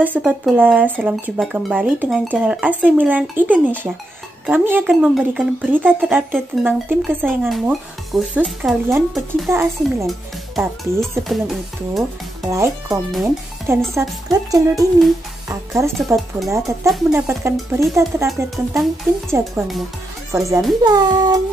Halo Sobat Bola, salam jumpa kembali dengan channel AC Milan Indonesia. Kami akan memberikan berita terupdate tentang tim kesayanganmu, khusus kalian pecinta AC Milan. Tapi sebelum itu, like, komen, dan subscribe channel ini agar Sobat Bola tetap mendapatkan berita terupdate tentang tim jagoanmu. Forza Milan!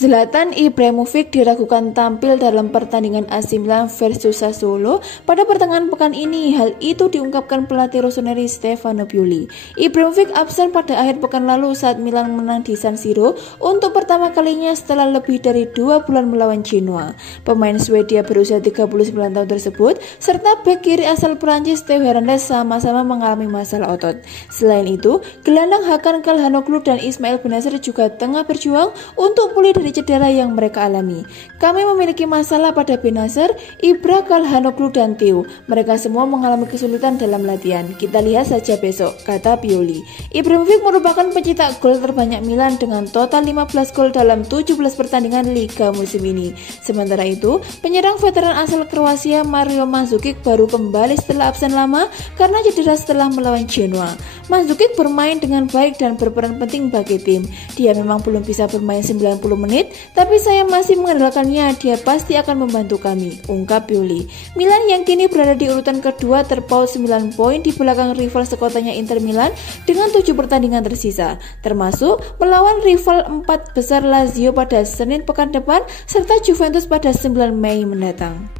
Zlatan Ibrahimovic diragukan tampil dalam pertandingan AC Milan versus Sassuolo pada pertengahan pekan ini. Hal itu diungkapkan pelatih Rossoneri Stefano Pioli. Ibrahimovic absen pada akhir pekan lalu saat Milan menang di San Siro untuk pertama kalinya setelah lebih dari 2 bulan melawan Genoa. Pemain Swedia berusia 39 tahun tersebut serta bek kiri asal Prancis Theo Hernandez sama-sama mengalami masalah otot. Selain itu, gelandang Hakan Calhanoglu dan Ismail Bennacer juga tengah berjuang untuk pulih dari cedera yang mereka alami. Kami memiliki masalah pada Bennacer, Ibra, Calhanoglu, dan Theo. Mereka semua mengalami kesulitan dalam latihan. Kita lihat saja besok, kata Pioli. Ibrahimovic merupakan pencetak gol terbanyak Milan dengan total 15 gol dalam 17 pertandingan Liga musim ini. Sementara itu, penyerang veteran asal Kroasia Mario Mandzukic baru kembali setelah absen lama karena cedera setelah melawan Genoa. Mandzukic bermain dengan baik dan berperan penting bagi tim. Dia memang belum bisa bermain 90 menit, tapi saya masih mengandalkannya, dia pasti akan membantu kami, ungkap Pioli. Milan yang kini berada di urutan kedua terpaut 9 poin di belakang rival sekotanya Inter Milan dengan 7 pertandingan tersisa, termasuk melawan rival 4 besar Lazio pada Senin pekan depan serta Juventus pada 9 Mei mendatang.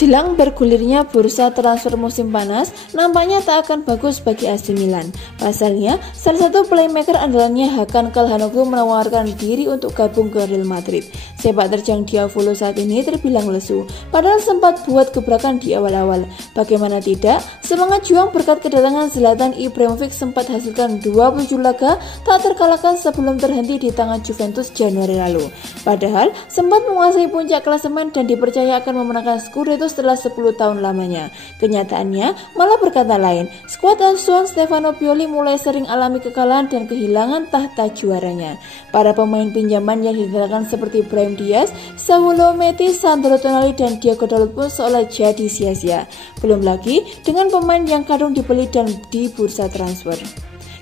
Jelang bergulirnya bursa transfer musim panas, nampaknya tak akan bagus bagi AC Milan. Pasalnya, salah satu playmaker andalannya Hakan Calhanoglu menawarkan diri untuk gabung ke Real Madrid. Sepak terjang Diavolo saat ini terbilang lesu, padahal sempat buat gebrakan di awal-awal. Bagaimana tidak, semangat juang berkat kedatangan Zlatan Ibrahimovic sempat hasilkan 27 laga tak terkalahkan sebelum terhenti di tangan Juventus Januari lalu. Padahal, sempat menguasai puncak klasemen dan dipercaya akan memenangkan Scudetto setelah 10 tahun lamanya. Kenyataannya malah berkata lain. Skuad asuhan Stefano Pioli mulai sering alami kekalahan dan kehilangan tahta juaranya. Para pemain pinjaman yang didatangkan seperti Brahim Diaz, Saúl Metti, Sandro Tonali, dan Diego Dalot pun seolah jadi sia-sia. Belum lagi dengan pemain yang kadung dibeli dan di bursa transfer.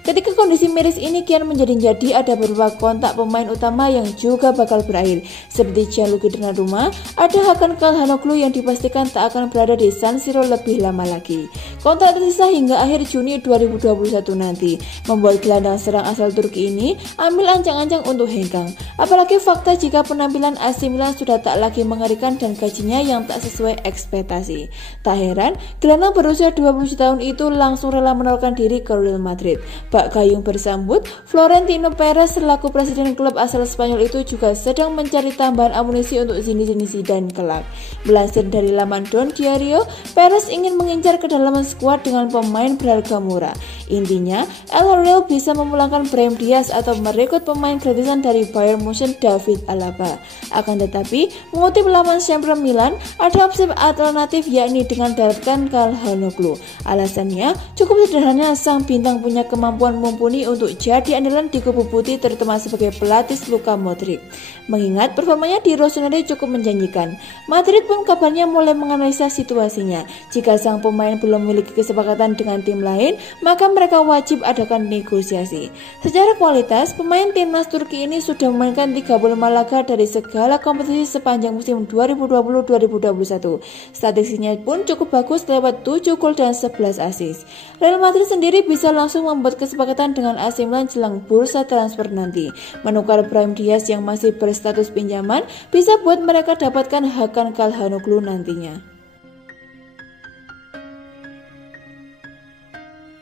Ketika kondisi miris ini kian menjadi-jadi, ada beberapa kontak pemain utama yang juga bakal berakhir. Seperti Gianluigi Donnarumma, ada Hakan Calhanoglu yang dipastikan tak akan berada di San Siro lebih lama lagi. Kontrak tersisa hingga akhir Juni 2021 nanti, membuat gelandang serang asal Turki ini ambil ancang-ancang untuk hengkang. Apalagi fakta jika penampilan AC Milan sudah tak lagi mengerikan dan gajinya yang tak sesuai ekspektasi. Tak heran, gelandang berusia 27 tahun itu langsung rela menawarkan diri ke Real Madrid. Bak Gayung bersambut, Florentino Perez selaku presiden klub asal Spanyol itu juga sedang mencari tambahan amunisi untuk Zinedine Zidane kelak. Melansir dari laman Don Diario, Perez ingin mengincar kedalaman skuad dengan pemain berharga murah. Intinya, El Real bisa memulangkan Brahim Diaz atau merekrut pemain gratisan dari Bayern Munchen David Alaba. Akan tetapi, mengutip laman Champion Milan, ada opsi alternatif yakni dengan datangkan Calhanoglu. Alasannya cukup sederhana, sang bintang punya kemampuan mumpuni untuk jadi andalan di kubu putih, terutama sebagai pelatih Luka Modric. Mengingat performanya di Rossoneri cukup menjanjikan, Madrid pun kabarnya mulai menganalisa situasinya. Jika sang pemain belum memiliki kesepakatan dengan tim lain, maka mereka wajib adakan negosiasi. Secara kualitas, pemain timnas Turki ini sudah memainkan 35 laga dari segala kompetisi sepanjang musim 2020-2021. Statistiknya pun cukup bagus lewat 7 gol dan 11 assist. Real Madrid sendiri bisa langsung membuat kesepakatan dengan AC Milan jelang bursa transfer nanti. Menukar Brahim Diaz yang masih berstatus pinjaman bisa buat mereka dapatkan Hakan Calhanoglu nantinya.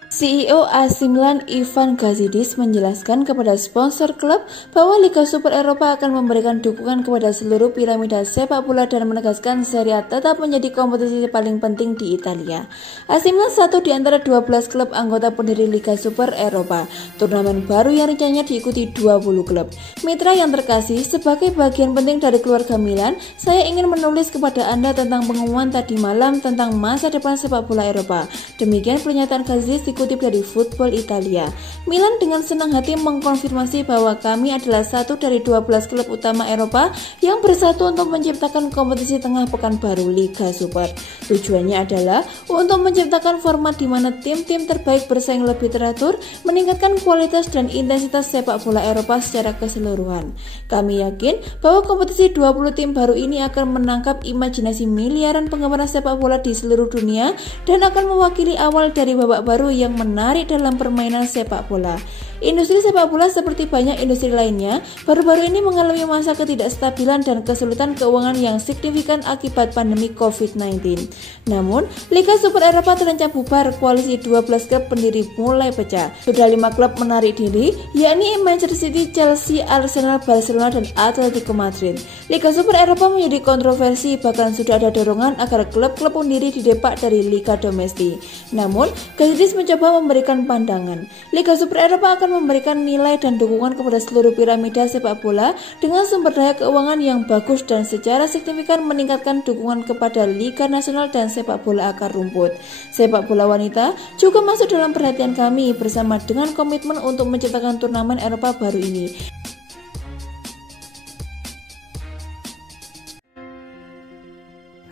CEO AC Milan Ivan Gazidis menjelaskan kepada sponsor klub bahwa Liga Super Eropa akan memberikan dukungan kepada seluruh piramida sepak bola dan menegaskan Serie A tetap menjadi kompetisi paling penting di Italia. AC Milan satu di antara 12 klub anggota pendiri Liga Super Eropa, turnamen baru yang rencananya diikuti 20 klub. Mitra yang terkasih, sebagai bagian penting dari keluarga Milan, saya ingin menulis kepada Anda tentang pengumuman tadi malam tentang masa depan sepak bola Eropa. Demikian pernyataan Gazidis positif dari football Italia. Milan dengan senang hati mengkonfirmasi bahwa kami adalah satu dari 12 klub utama Eropa yang bersatu untuk menciptakan kompetisi tengah pekan baru Liga Super. Tujuannya adalah untuk menciptakan format di mana tim-tim terbaik bersaing lebih teratur, meningkatkan kualitas dan intensitas sepak bola Eropa secara keseluruhan. Kami yakin bahwa kompetisi 20 tim baru ini akan menangkap imajinasi miliaran penggemar sepak bola di seluruh dunia dan akan mewakili awal dari babak baru yang menarik dalam permainan sepak bola. Industri sepak bola seperti banyak industri lainnya, baru-baru ini mengalami masa ketidakstabilan dan kesulitan keuangan yang signifikan akibat pandemi COVID-19. Namun, Liga Super Eropa terancam bubar, koalisi 12 klub pendiri mulai pecah. Sudah 5 klub menarik diri, yakni Manchester City, Chelsea, Arsenal, Barcelona, dan Atletico Madrid. Liga Super Eropa menjadi kontroversi, bahkan sudah ada dorongan agar klub-klub pendiri didepak dari Liga domestik. Namun, Gazetis mencoba memberikan pandangan. Liga Super Eropa akan memberikan nilai dan dukungan kepada seluruh piramida sepak bola dengan sumber daya keuangan yang bagus dan secara signifikan meningkatkan dukungan kepada Liga Nasional dan sepak bola akar rumput. Sepak bola wanita juga masuk dalam perhatian kami bersama dengan komitmen untuk menciptakan turnamen Eropa baru ini.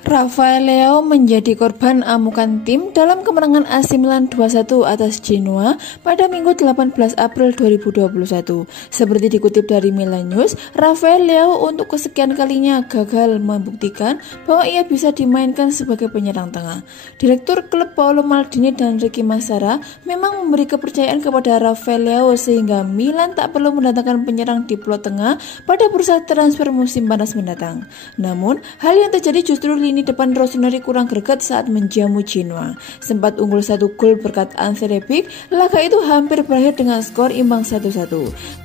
Rafael Leao menjadi korban amukan tim dalam kemenangan AC Milan 2-1 atas Genoa pada Minggu 18 April 2021. Seperti dikutip dari Milan News, Rafael Leao untuk kesekian kalinya gagal membuktikan bahwa ia bisa dimainkan sebagai penyerang tengah. Direktur klub Paolo Maldini dan Ricky Massara memang memberi kepercayaan kepada Rafael Leao sehingga Milan tak perlu mendatangkan penyerang di plot tengah pada bursa transfer musim panas mendatang. Namun, hal yang terjadi justru lini depan Rossoneri kurang greget saat menjamu Genoa. Sempat unggul 1 gol berkat Ante Rebic, laga itu hampir berakhir dengan skor imbang 1-1.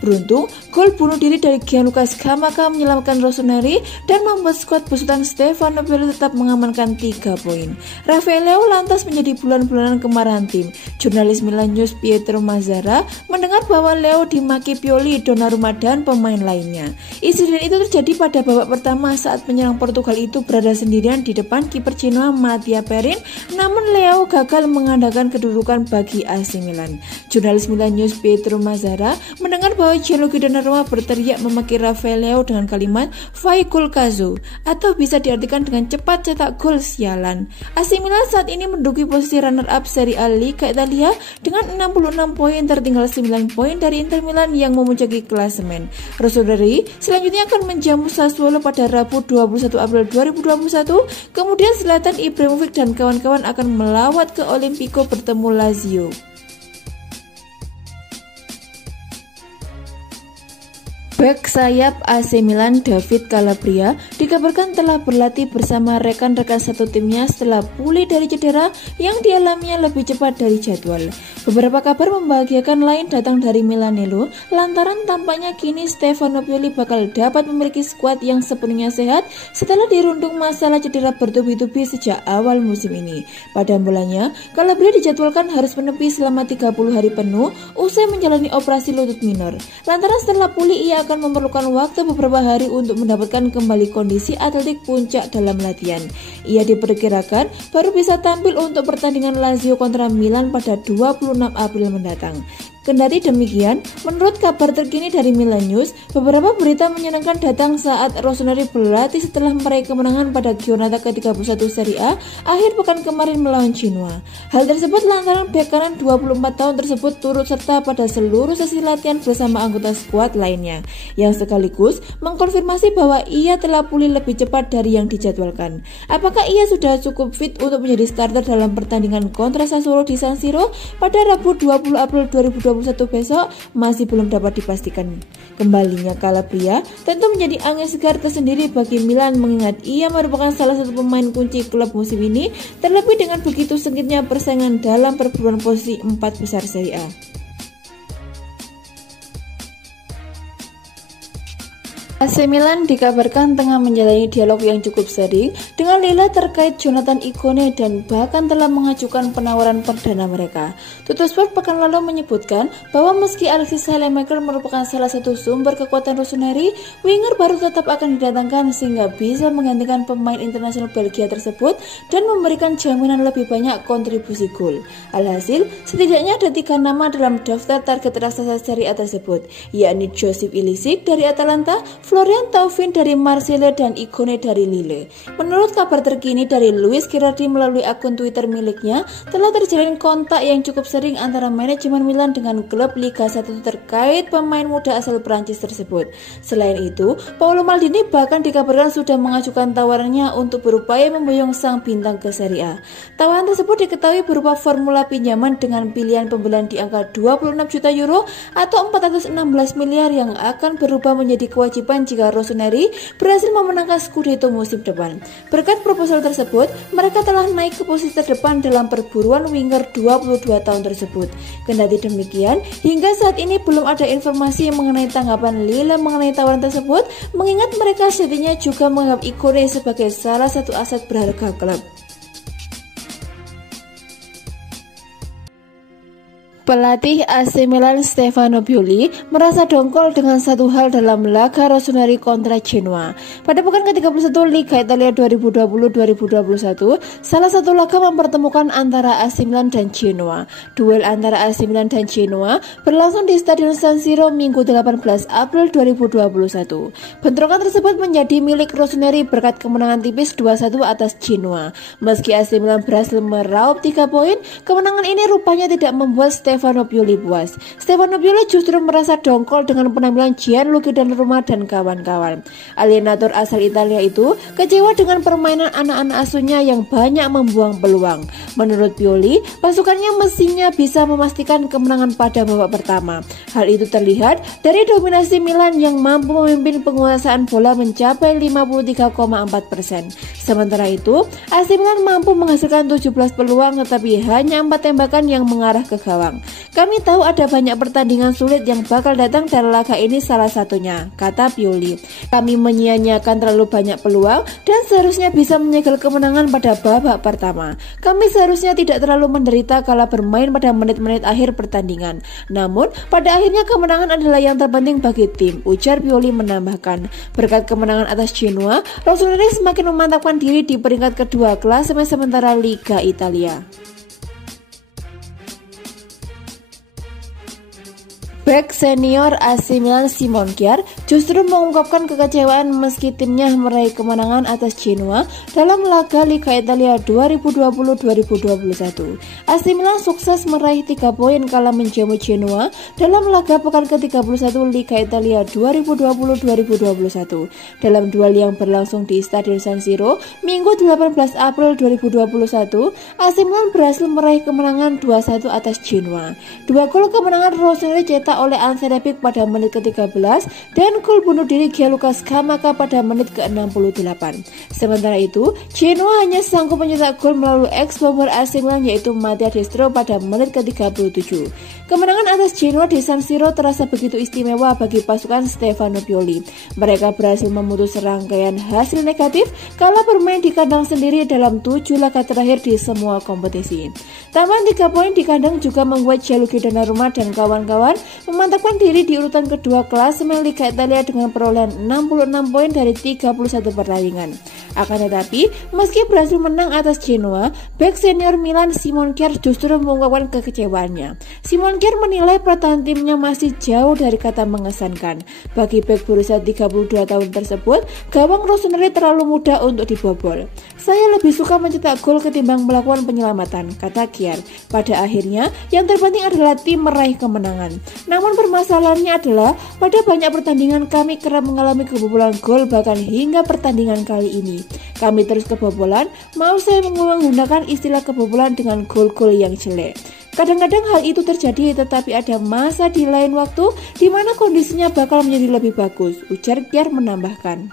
Beruntung, gol bunuh diri dari Gianluca Scamacca menyelamatkan Rossoneri dan membuat skuad besutan Stefano Pioli tetap mengamankan 3 poin. Rafael Leao lantas menjadi bulan-bulanan kemarahan tim. Jurnalis Milan News Pietro Mazzara mendengar bahwa Leo dimaki Pioli, Donnarumma dan pemain lainnya. Insiden itu terjadi pada babak pertama saat penyerang Portugal itu berada sendirian di depan kiper Genoa Mattia Perin, namun Leo gagal mengandalkan kedudukan bagi AC Milan. Jurnalis Milan News Pietro Mazzara mendengar bahwa Gianluca Donnarumma berteriak memaki Rafael Leo dengan kalimat "Vai gol cazzo" atau bisa diartikan dengan cepat cetak gol sialan. AC Milan saat ini menduduki posisi runner-up Serie A Liga Italia dengan 66 poin, tertinggal 9 poin dari Inter Milan yang memuncaki klasemen. Rossoneri selanjutnya akan menjamu Sassuolo pada Rabu 21 April 2021. Kemudian Zlatan Ibrahimovic dan kawan-kawan akan melawat ke Olimpico bertemu Lazio. Bek sayap AC Milan David Calabria dikabarkan telah berlatih bersama rekan-rekan satu timnya setelah pulih dari cedera yang dialaminya lebih cepat dari jadwal. Beberapa kabar membahagiakan lain datang dari Milanello lantaran tampaknya kini Stefano Pioli bakal dapat memiliki skuad yang sepenuhnya sehat setelah dirundung masalah cedera bertubi-tubi sejak awal musim ini. Pada mulanya, Calabria dijadwalkan harus menepi selama 30 hari penuh usai menjalani operasi lutut minor. Lantaran setelah pulih ia akan memerlukan waktu beberapa hari untuk mendapatkan kembali kondisi atletik puncak dalam latihan. Ia diperkirakan baru bisa tampil untuk pertandingan Lazio kontra Milan pada 26 April mendatang. Kendati demikian, menurut kabar terkini dari Milan News, beberapa berita menyenangkan datang saat Rossoneri berlatih setelah meraih kemenangan pada Giornata ke-31 Serie A akhir pekan kemarin melawan Genoa. Hal tersebut lantaran bek kanan 24 tahun tersebut turut serta pada seluruh sesi latihan bersama anggota skuad lainnya, yang sekaligus mengkonfirmasi bahwa ia telah pulih lebih cepat dari yang dijadwalkan. Apakah ia sudah cukup fit untuk menjadi starter dalam pertandingan kontra Sassuolo di San Siro pada Rabu 20 April 2021 besok masih belum dapat dipastikan. Kembalinya Calabria tentu menjadi angin segar tersendiri bagi Milan mengingat ia merupakan salah satu pemain kunci klub musim ini, terlebih dengan begitu sengitnya persaingan dalam perburuan posisi 4 besar Serie A. AC Milan dikabarkan tengah menjalani dialog yang cukup sering dengan Lille terkait Jonathan Ikone dan bahkan telah mengajukan penawaran perdana mereka. Tuttosport pekan lalu menyebutkan bahwa meski Alexis Saelemaekers merupakan salah satu sumber kekuatan Rossoneri, winger baru tetap akan didatangkan sehingga bisa menggantikan pemain internasional Belgia tersebut dan memberikan jaminan lebih banyak kontribusi gol. Alhasil, setidaknya ada 3 nama dalam daftar target raksasa Serie A tersebut, yakni Josip Ilicic dari Atalanta, Florian Thauvin dari Marseille dan Ikone dari Lille. Menurut kabar terkini dari Luis Gerardi melalui akun Twitter miliknya, telah terjalin kontak yang cukup sering antara manajemen Milan dengan klub Liga 1 terkait pemain muda asal Prancis tersebut. Selain itu, Paolo Maldini bahkan dikabarkan sudah mengajukan tawarannya untuk berupaya memboyong sang bintang ke Serie A. Tawaran tersebut diketahui berupa formula pinjaman dengan pilihan pembelian di angka 26 juta euro atau 416 miliar yang akan berubah menjadi kewajiban jika Rossoneri berhasil memenangkan Scudetto musim depan. Berkat proposal tersebut, mereka telah naik ke posisi terdepan dalam perburuan winger 22 tahun tersebut. Kendati demikian, hingga saat ini belum ada informasi mengenai tanggapan Lille mengenai tawaran tersebut, mengingat mereka sejatinya juga menganggap Ikone sebagai salah satu aset berharga klub. Pelatih AC Milan Stefano Pioli merasa dongkol dengan satu hal dalam laga Rossoneri kontra Genoa. Pada pekan ke-31 Liga Italia 2020-2021, salah satu laga mempertemukan antara AC Milan dan Genoa. Duel antara AC Milan dan Genoa berlangsung di Stadion San Siro Minggu 18 April 2021. Bentrokan tersebut menjadi milik Rossoneri berkat kemenangan tipis 2-1 atas Genoa. Meski AC Milan berhasil meraup 3 poin, kemenangan ini rupanya tidak membuat Stefano Pioli puas. Stefano Pioli justru merasa dongkol dengan penampilan Gianluigi Donnarumma dan kawan-kawan. Alienator asal Italia itu kecewa dengan permainan anak-anak asuhnya yang banyak membuang peluang. Menurut Pioli, pasukannya mestinya bisa memastikan kemenangan pada babak pertama. Hal itu terlihat dari dominasi Milan yang mampu memimpin penguasaan bola mencapai 53,4%. Sementara itu, AC Milan mampu menghasilkan 17 peluang tetapi hanya 4 tembakan yang mengarah ke gawang. Kami tahu ada banyak pertandingan sulit yang bakal datang dan laga ini salah satunya, kata Pioli. Kami menyia-nyiakan terlalu banyak peluang dan seharusnya bisa menyegel kemenangan pada babak pertama. Kami seharusnya tidak terlalu menderita kala bermain pada menit-menit akhir pertandingan. Namun, pada akhirnya kemenangan adalah yang terpenting bagi tim, ujar Pioli menambahkan. Berkat kemenangan atas Genoa, Rossoneri semakin memantapkan diri di peringkat kedua klasemen sementara Liga Italia. Bek senior AC Milan Simon Kjaer justru mengungkapkan kekecewaan meski timnya meraih kemenangan atas Genoa dalam laga Liga Italia 2020-2021. AC Milan sukses meraih 3 poin kala menjamu Genoa dalam laga pekan ke-31 Liga Italia 2020-2021. Dalam duel yang berlangsung di Stadion San Siro Minggu 18 April 2021, AC Milan berhasil meraih kemenangan 2-1 atas Genoa. 2 gol kemenangan Rossoneri cetak oleh Ante Rebic pada menit ke-13 dan gol bunuh diri Gianluca Scamacca pada menit ke-68. Sementara itu, Genoa hanya sanggup mencetak gol melalui ex-bomber AC Milan yaitu Mattia Destro pada menit ke-37. Kemenangan atas Genoa di San Siro terasa begitu istimewa bagi pasukan Stefano Pioli. Mereka berhasil memutus rangkaian hasil negatif kala bermain di kandang sendiri dalam 7 laga terakhir di semua kompetisi. Tambahan 3 poin di kandang juga membuat Gianluigi Donnarumma dan kawan-kawan memantapkan diri di urutan kedua klasemen Liga Italia dengan perolehan 66 poin dari 31 pertandingan. Akan tetapi, meski berhasil menang atas Genoa, bek senior Milan Simon Kjaer justru mengungkapkan kekecewaannya. Simon Kjaer menilai pertahanan timnya masih jauh dari kata mengesankan. Bagi bek berusia 32 tahun tersebut, gawang Rossoneri terlalu mudah untuk dibobol. Saya lebih suka mencetak gol ketimbang melakukan penyelamatan, kata Kjaer. Pada akhirnya, yang terpenting adalah tim meraih kemenangan. Namun permasalahannya adalah pada banyak pertandingan kami kerap mengalami kebobolan gol bahkan hingga pertandingan kali ini. Kami terus kebobolan, mau saya menggunakan istilah kebobolan dengan gol-gol yang jelek. Kadang-kadang hal itu terjadi tetapi ada masa di lain waktu di mana kondisinya bakal menjadi lebih bagus, ujar Kjaer menambahkan.